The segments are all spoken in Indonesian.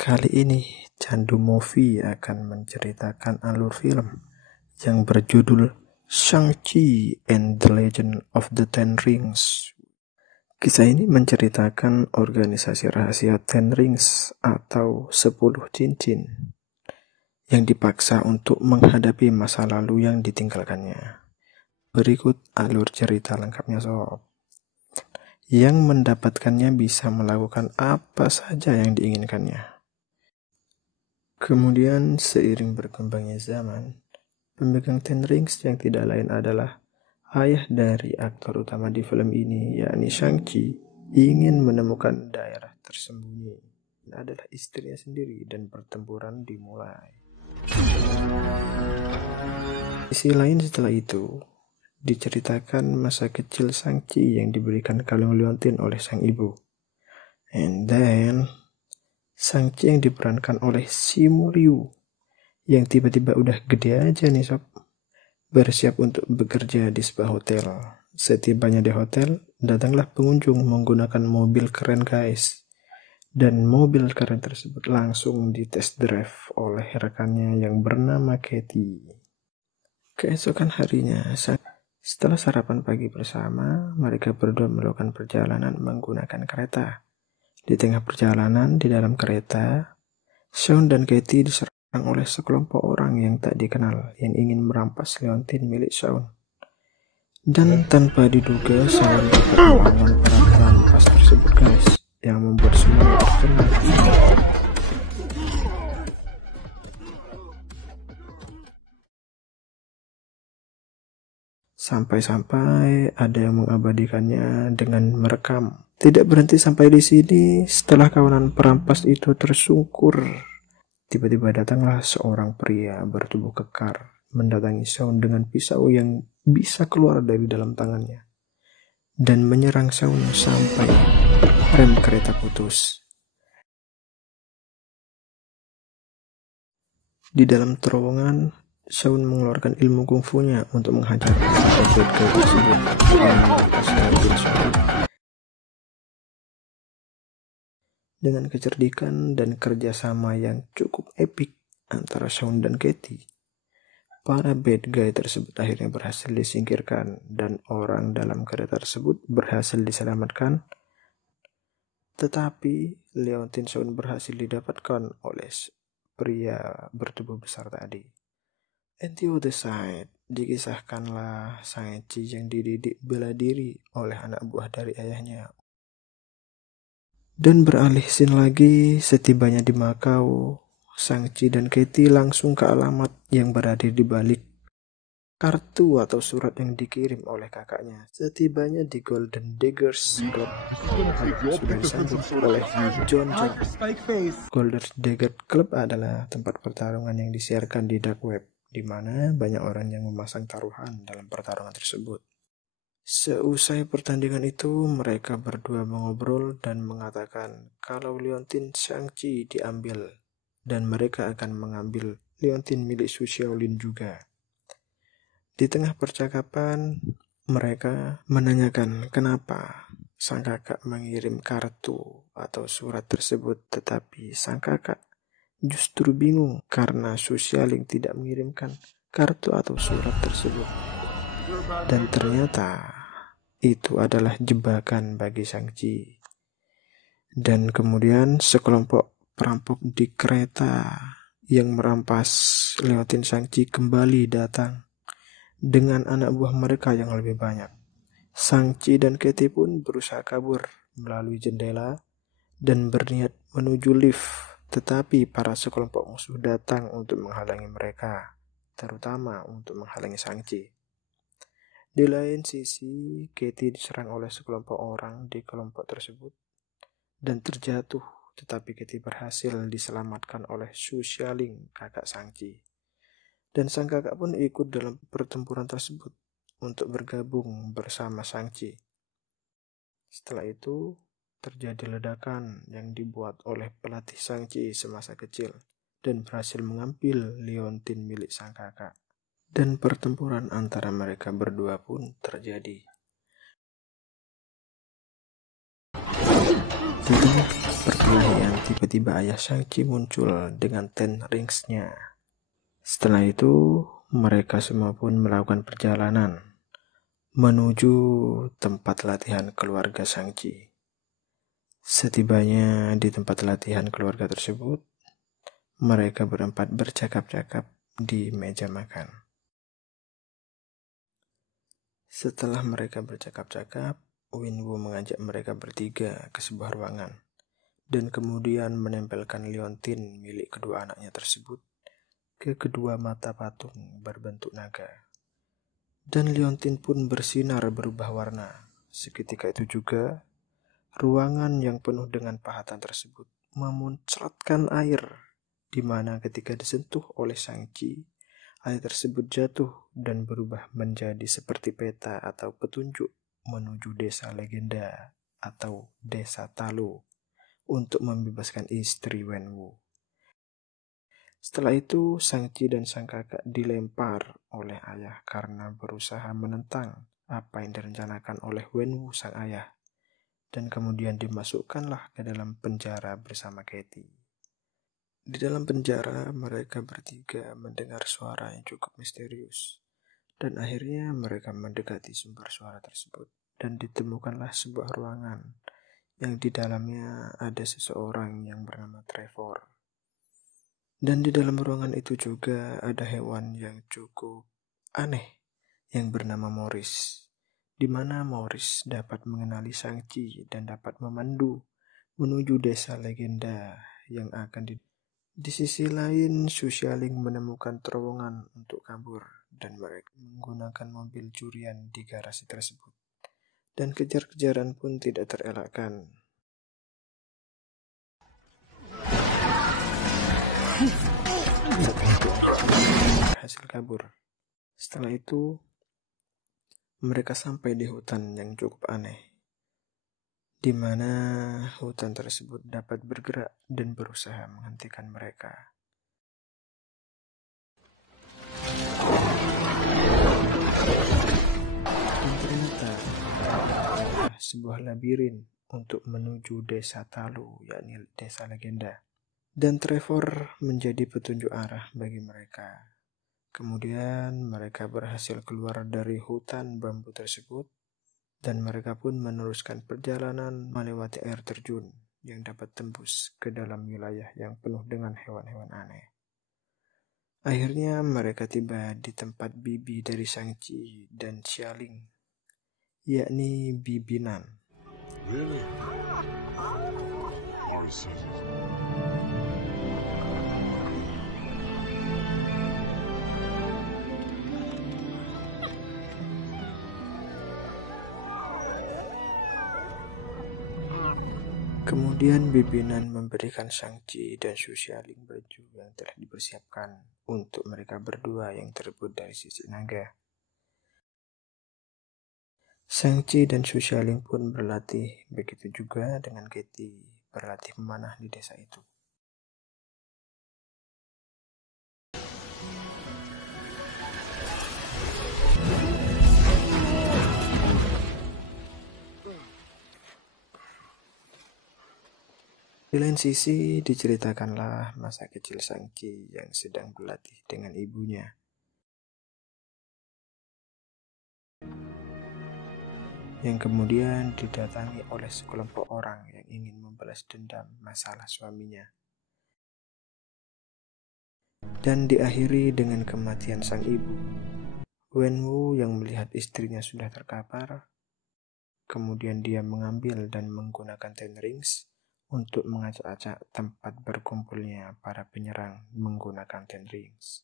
Kali ini, Candu Movie akan menceritakan alur film yang berjudul Shang-Chi and the Legend of the Ten Rings. Kisah ini menceritakan organisasi rahasia Ten Rings atau 10 cincin yang dipaksa untuk menghadapi masa lalu yang ditinggalkannya. Berikut alur cerita lengkapnya sob. Yang mendapatkannya bisa melakukan apa saja yang diinginkannya. Kemudian seiring berkembangnya zaman, pemegang Ten Rings yang tidak lain adalah ayah dari aktor utama di film ini, yakni Shang-Chi, ingin menemukan daerah tersembunyi. Ini adalah istrinya sendiri dan pertempuran dimulai. Sisi lain setelah itu, diceritakan masa kecil Shang-Chi yang diberikan kalung liontin oleh sang ibu. And then, Shang-Chi yang diperankan oleh Simu Liu, yang tiba-tiba udah gede aja nih sob, bersiap untuk bekerja di sebuah hotel. Setibanya di hotel, datanglah pengunjung menggunakan mobil keren guys. Dan mobil keren tersebut langsung dites drive oleh rekannya yang bernama Katie. Keesokan harinya, setelah sarapan pagi bersama, mereka berdua melakukan perjalanan menggunakan kereta. Di tengah perjalanan di dalam kereta, Sean dan Katie diserang oleh sekelompok orang yang tak dikenal yang ingin merampas liontin milik Sean. Dan tanpa diduga, Sean dapat melawan para perampas tersebut guys, yang membuat semua tercengang. Sampai-sampai ada yang mengabadikannya dengan merekam. Tidak berhenti sampai di sini, setelah kawanan perampas itu tersungkur, tiba-tiba datanglah seorang pria bertubuh kekar mendatangi Sean dengan pisau yang bisa keluar dari dalam tangannya dan menyerang Sean sampai rem kereta putus. Di dalam terowongan, Sean mengeluarkan ilmu kungfunya untuk menghajar bad guy tersebut dan merampas mobil Sean. Dengan kecerdikan dan kerjasama yang cukup epik antara Sean dan Katie, para bad guy tersebut akhirnya berhasil disingkirkan dan orang dalam kereta tersebut berhasil diselamatkan. Tetapi liontin Sean berhasil didapatkan oleh pria bertubuh besar tadi. And the other side, dikisahkanlah Shang-Chi yang dididik bela diri oleh anak buah dari ayahnya. Dan beralih scene lagi, setibanya di Macau, Shang-Chi dan Katie langsung ke alamat yang berada di balik kartu atau surat yang dikirim oleh kakaknya. Setibanya di Golden Daggers Club, sudah disambut oleh John Jack. Golden Daggers Club adalah tempat pertarungan yang disiarkan di dark web, di mana banyak orang yang memasang taruhan dalam pertarungan tersebut. Seusai pertandingan itu, mereka berdua mengobrol dan mengatakan kalau liontin Shang-Chi diambil dan mereka akan mengambil liontin milik Su Xiaolin juga. Di tengah percakapan, mereka menanyakan kenapa sang kakak mengirim kartu atau surat tersebut, tetapi sang kakak justru bingung karena Su Xiaolin tidak mengirimkan kartu atau surat tersebut. Dan ternyata itu adalah jebakan bagi Shang-Chi. Dan kemudian sekelompok perampok di kereta yang merampas liontin Shang-Chi kembali datang dengan anak buah mereka yang lebih banyak. Shang-Chi dan Katie pun berusaha kabur melalui jendela dan berniat menuju lift, tetapi para sekelompok musuh datang untuk menghalangi mereka, terutama untuk menghalangi Shang-Chi. Di lain sisi, Katie diserang oleh sekelompok orang di kelompok tersebut dan terjatuh, tetapi Katie berhasil diselamatkan oleh Su Xiaolin, kakak Shang-Chi. Dan sang kakak pun ikut dalam pertempuran tersebut untuk bergabung bersama Shang-Chi. Setelah itu, terjadi ledakan yang dibuat oleh pelatih Shang-Chi semasa kecil dan berhasil mengambil liontin milik sang kakak. Dan pertempuran antara mereka berdua pun terjadi. perkelahian, tiba-tiba ayah Shang-Chi muncul dengan Ten Rings-nya. Setelah itu, mereka semua pun melakukan perjalanan menuju tempat latihan keluarga Shang-Chi. Setibanya di tempat latihan keluarga tersebut, mereka berempat bercakap-cakap di meja makan. Setelah mereka bercakap-cakap, Wenwu mengajak mereka bertiga ke sebuah ruangan dan kemudian menempelkan liontin milik kedua anaknya tersebut ke kedua mata patung berbentuk naga. Dan liontin pun bersinar berubah warna. Seketika itu juga, ruangan yang penuh dengan pahatan tersebut memuncratkan air, di mana ketika disentuh oleh Shang-Chi, air tersebut jatuh dan berubah menjadi seperti peta atau petunjuk menuju desa legenda atau desa Talo untuk membebaskan istri Wenwu. Setelah itu, Shang-Chi dan sang kakak dilempar oleh ayah karena berusaha menentang apa yang direncanakan oleh Wenwu sang ayah, dan kemudian dimasukkanlah ke dalam penjara bersama Katie. Di dalam penjara, mereka bertiga mendengar suara yang cukup misterius, dan akhirnya mereka mendekati sumber suara tersebut, dan ditemukanlah sebuah ruangan yang di dalamnya ada seseorang yang bernama Trevor. Dan di dalam ruangan itu juga ada hewan yang cukup aneh yang bernama Morris, di mana Morris dapat mengenali Shang-Chi dan dapat memandu menuju desa legenda yang akan di sisi lain, Su Xialing menemukan terowongan untuk kabur dan mereka menggunakan mobil curian di garasi tersebut. Dan kejar-kejaran pun tidak terelakkan. Berhasil kabur. Setelah itu, mereka sampai di hutan yang cukup aneh, di mana hutan tersebut dapat bergerak dan berusaha menghentikan mereka. Dan ternyata sebuah labirin untuk menuju desa Talo, yakni desa legenda. Dan Trevor menjadi petunjuk arah bagi mereka. Kemudian mereka berhasil keluar dari hutan bambu tersebut, dan mereka pun meneruskan perjalanan melewati air terjun yang dapat tembus ke dalam wilayah yang penuh dengan hewan-hewan aneh. Akhirnya mereka tiba di tempat bibi dari Shang-Chi dan Xialing, yakni Bibi Nan. Really? Kemudian Bibi Nan memberikan Shang-Chi dan Su Xialing baju yang telah dipersiapkan untuk mereka berdua yang terbuat dari sisik naga. Shang-Chi dan Su Xialing pun berlatih, begitu juga dengan Katie berlatih memanah di desa itu. Di lain sisi, diceritakanlah masa kecil Shang-Chi yang sedang berlatih dengan ibunya. Yang kemudian didatangi oleh sekelompok orang yang ingin membalas dendam masalah suaminya. Dan diakhiri dengan kematian sang ibu. Wenwu yang melihat istrinya sudah terkapar, kemudian dia mengambil dan menggunakan Ten Rings untuk mengacak-acak tempat berkumpulnya para penyerang menggunakan Ten Rings.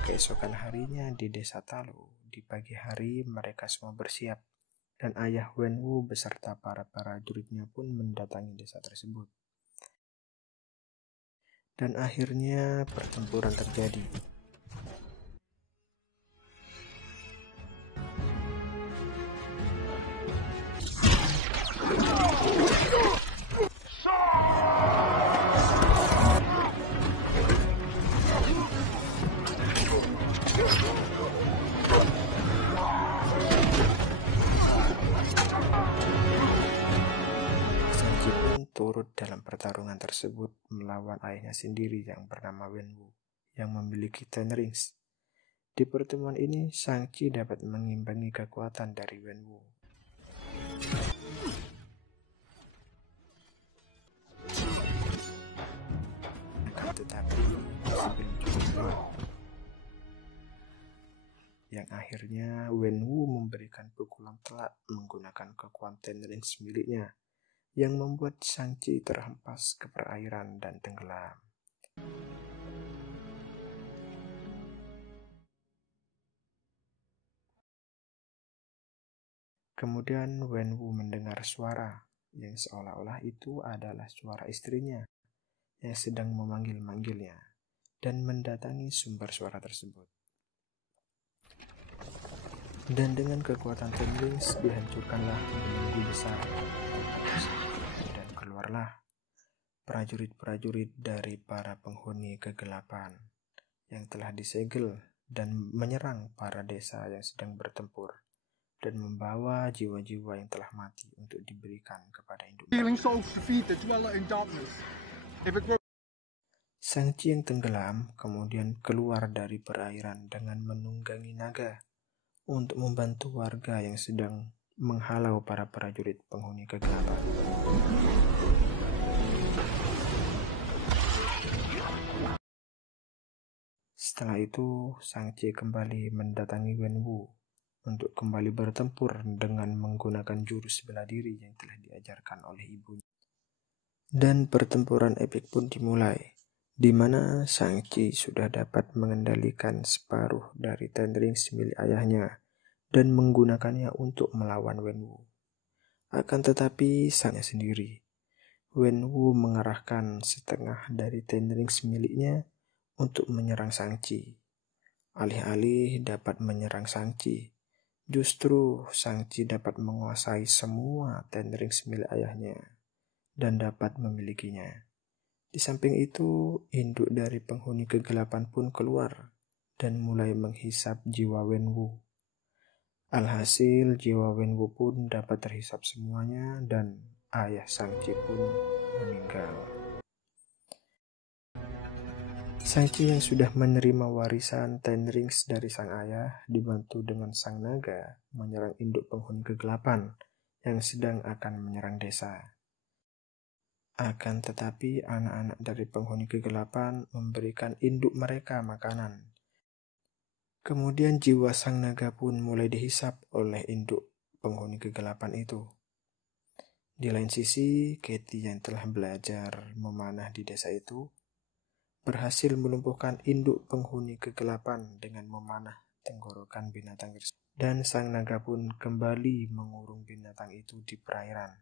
Keesokan harinya di desa Talo, di pagi hari mereka semua bersiap, dan ayah Wenwu beserta para prajuritnya pun mendatangi desa tersebut. dan akhirnya pertempuran terjadi. Sanji pun turut dalam pertarungan tersebut melawan ayahnya sendiri yang bernama Wenwu yang memiliki Ten Rings. Di pertemuan ini, Shang-Chi dapat mengimbangi kekuatan dari Wenwu. Akan tetapi, masih belum cukup, yang akhirnya Wenwu memberikan pukulan telak menggunakan kekuatan Ten Rings miliknya, yang membuat Shang-Chi terhempas ke perairan dan tenggelam. Kemudian Wenwu mendengar suara yang seolah-olah itu adalah suara istrinya yang sedang memanggil-manggilnya dan mendatangi sumber suara tersebut. Dan dengan kekuatan Ten Rings dihancurkanlah belenggu besar dan keluarlah prajurit-prajurit dari para penghuni kegelapan yang telah disegel dan menyerang para desa yang sedang bertempur dan membawa jiwa-jiwa yang telah mati untuk diberikan kepada induk mereka. Shang-Chi yang tenggelam kemudian keluar dari perairan dengan menunggangi naga untuk membantu warga yang sedang menghalau para prajurit penghuni kegelapan. Setelah itu, Shang-Chi kembali mendatangi Wenwu untuk kembali bertempur dengan menggunakan jurus bela diri yang telah diajarkan oleh ibunya. Dan pertempuran epik pun dimulai, di mana Shang-Chi sudah dapat mengendalikan separuh dari Ten Rings milik ayahnya dan menggunakannya untuk melawan Wenwu. Akan tetapi Shang-Chi sendiri, Wenwu mengerahkan setengah dari Ten Rings miliknya untuk menyerang Shang-Chi. Alih-alih dapat menyerang Shang-Chi, justru Shang-Chi dapat menguasai semua Ten Rings milik ayahnya dan dapat memilikinya. Di samping itu, induk dari penghuni kegelapan pun keluar dan mulai menghisap jiwa Wenwu. Alhasil, jiwa Wenwu pun dapat terhisap semuanya dan ayah Shang-Chi pun meninggal. Shang-Chi yang sudah menerima warisan Ten Rings dari sang ayah dibantu dengan sang naga menyerang induk penghuni kegelapan yang sedang akan menyerang desa. Akan tetapi anak-anak dari penghuni kegelapan memberikan induk mereka makanan. Kemudian jiwa sang naga pun mulai dihisap oleh induk penghuni kegelapan itu. Di lain sisi, Katie yang telah belajar memanah di desa itu berhasil melumpuhkan induk penghuni kegelapan dengan memanah tenggorokan binatang tersebut. Dan sang naga pun kembali mengurung binatang itu di perairan.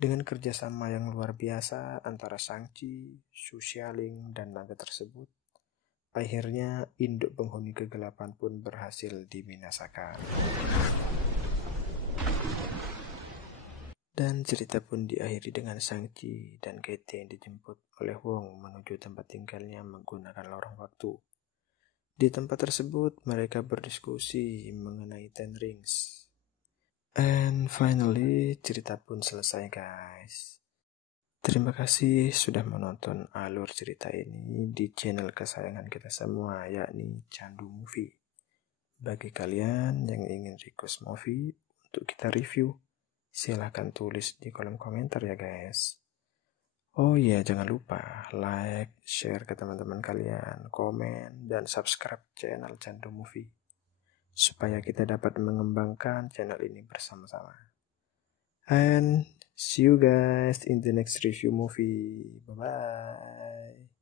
Dengan kerjasama yang luar biasa antara Shang-Chi, Su Xialing, dan naga tersebut, akhirnya induk penghuni kegelapan pun berhasil dibinasakan. Dan cerita pun diakhiri dengan Shang-Chi dan Katie yang dijemput oleh Wong menuju tempat tinggalnya menggunakan lorong waktu. Di tempat tersebut mereka berdiskusi mengenai Ten Rings. And finally, cerita pun selesai guys. Terima kasih sudah menonton alur cerita ini di channel kesayangan kita semua, yakni Candu Movie. Bagi kalian yang ingin request movie untuk kita review, silahkan tulis di kolom komentar ya guys. Oh iya, jangan lupa like, share ke teman-teman kalian, komen, dan subscribe channel Candu Movie supaya kita dapat mengembangkan channel ini bersama-sama. And see you guys in the next review movie. Bye-bye.